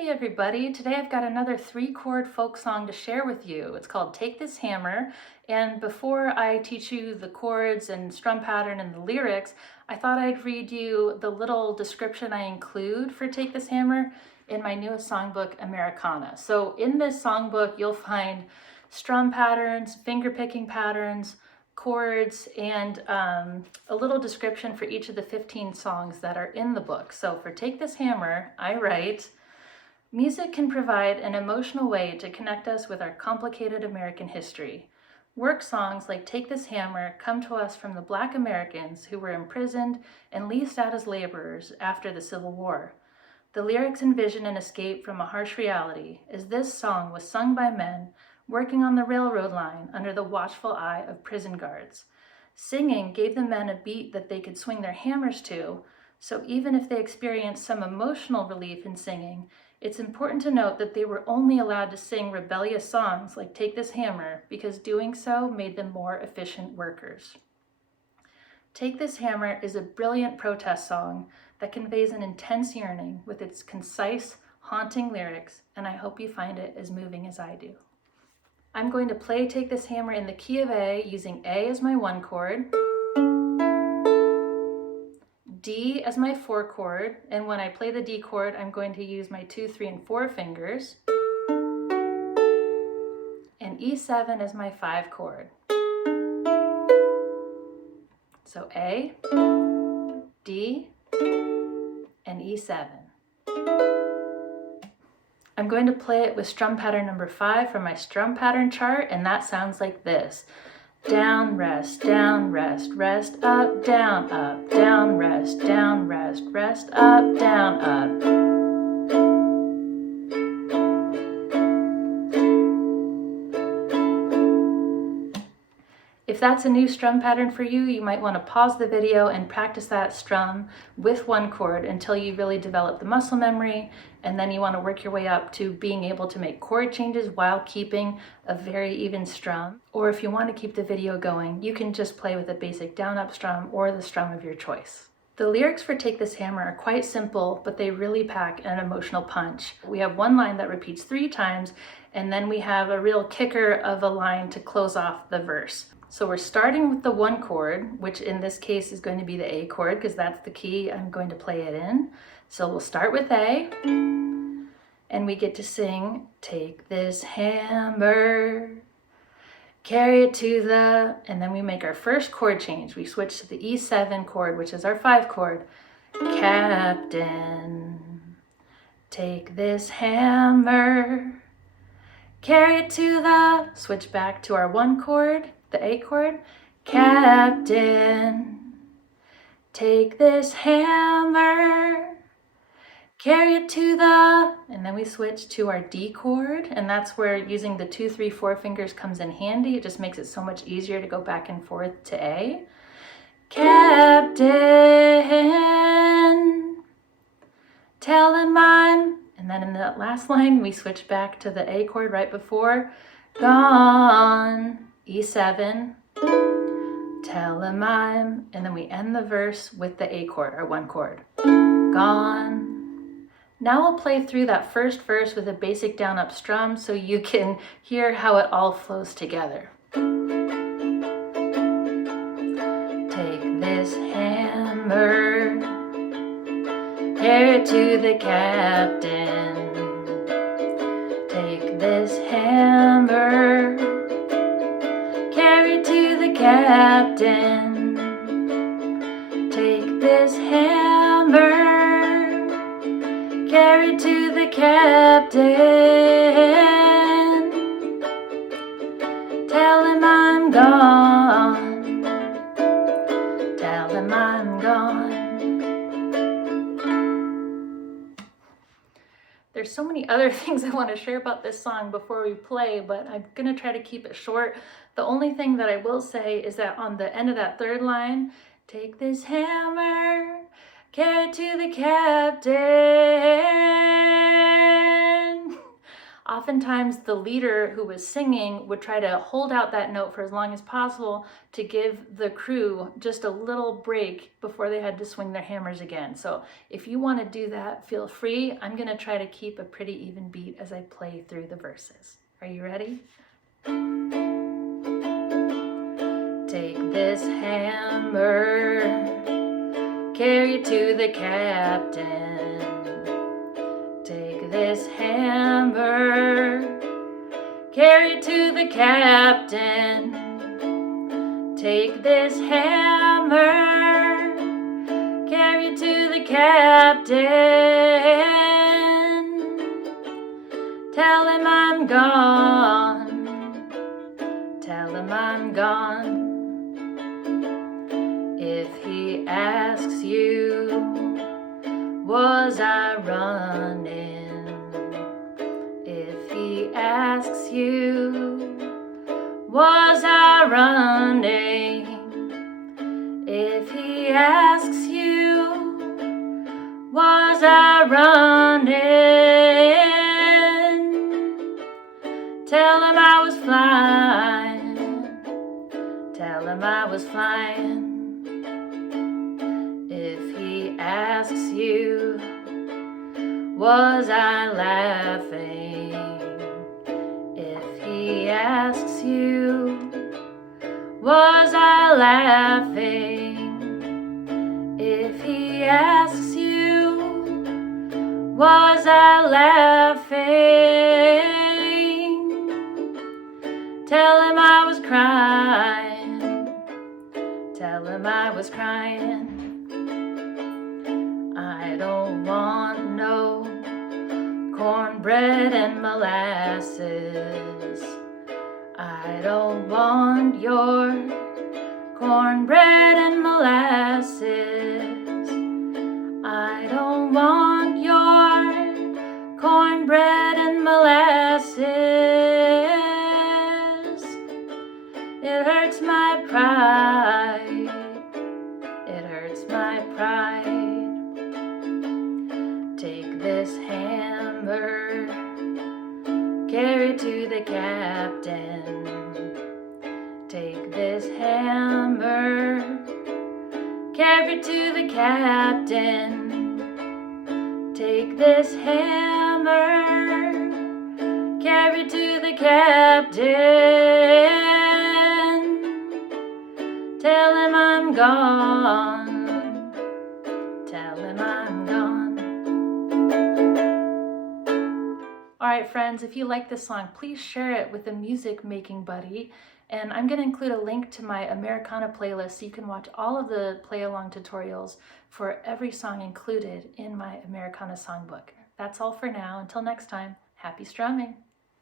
Hey everybody, today I've got another three-chord folk song to share with you. It's called Take This Hammer, and before I teach you the chords and strum pattern and the lyrics, I thought I'd read you the little description I include for Take This Hammer in my newest songbook, Americana. So in this songbook, you'll find strum patterns, finger-picking patterns, chords, and a little description for each of the 15 songs that are in the book. So for Take This Hammer, I write, music can provide an emotional way to connect us with our complicated American history. Work songs like Take This Hammer come to us from the Black Americans who were imprisoned and leased out as laborers after the Civil War. The lyrics envision an escape from a harsh reality, as this song was sung by men working on the railroad line under the watchful eye of prison guards. Singing gave the men a beat that they could swing their hammers to, so even if they experienced some emotional relief in singing, it's important to note that they were only allowed to sing rebellious songs like Take This Hammer because doing so made them more efficient workers. Take This Hammer is a brilliant protest song that conveys an intense yearning with its concise, haunting lyrics, and I hope you find it as moving as I do. I'm going to play Take This Hammer in the key of A using A as my 1 chord, D as my 4 chord, and when I play the D chord, I'm going to use my 2, 3, and 4 fingers, and E7 as my 5 chord. So A, D, and E7. I'm going to play it with strum pattern number 5 from my strum pattern chart, and that sounds like this. Down, rest, rest, up, down, rest, rest, up, down, up. If that's a new strum pattern for you, you might want to pause the video and practice that strum with 1 chord until you really develop the muscle memory, and then you want to work your way up to being able to make chord changes while keeping a very even strum. Or if you want to keep the video going, you can just play with a basic down-up strum or the strum of your choice. The lyrics for Take This Hammer are quite simple, but they really pack an emotional punch. We have one line that repeats 3 times, and then we have a real kicker of a line to close off the verse. So we're starting with the 1 chord, which in this case is going to be the A chord because that's the key I'm going to play it in. So we'll start with A, and we get to sing, take this hammer, carry it to the, and then we make our first chord change. We switch to the E7 chord, which is our 5 chord. Captain, take this hammer, carry it to the, switch back to our 1 chord, the A chord. Captain, take this hammer, carry it to the, and then we switch to our D chord, and that's where using the 2, 3, 4 fingers comes in handy. It just makes it so much easier to go back and forth to A. Captain, tell him I'm, and then in that last line we switch back to the A chord right before. Gone, E7, tell him I'm, and then we end the verse with the A chord, our 1 chord. Gone. Now I'll play through that first verse with a basic down-up strum so you can hear how it all flows together. Take this hammer, carry it to the captain. Take this hammer, carry it to the captain. Take this hammer, carry it to the captain. Tell him I'm gone. Tell him I'm gone. There's so many other things I want to share about this song before we play, but I'm going to try to keep it short. The only thing that I will say is that on the end of that 3rd line, take this hammer, carry it to the captain. Oftentimes the leader who was singing would try to hold out that note for as long as possible to give the crew just a little break before they had to swing their hammers again. So if you want to do that, feel free. I'm going to try to keep a pretty even beat as I play through the verses. Are you ready? Take this hammer, carry it to the captain. Take this hammer, carry it to the captain. Take this hammer, carry it to the captain. Tell him I'm gone, tell him I'm gone. If he asks you, was I running? If he asks you, was I running? If he asks you, was I running? Tell him I was flying, tell him I was flying. If he asks you, was I laughing? If he asks you, was I laughing? If he asks you, was I laughing? Tell him I was crying, tell him I was crying. I don't want no cornbread and molasses. I don't want your cornbread and molasses. I don't want your cornbread and molasses. It hurts my pride. It hurts my pride. Take this hammer, carry it to the captain. Take this hammer, carry it to the captain. Take this hammer, carry it to the captain. Tell him I'm gone, tell him I'm gone. Alright friends, if you like this song, please share it with a music making buddy. And I'm going to include a link to my Americana playlist so you can watch all of the play-along tutorials for every song included in my Americana songbook. That's all for now. Until next time, happy strumming!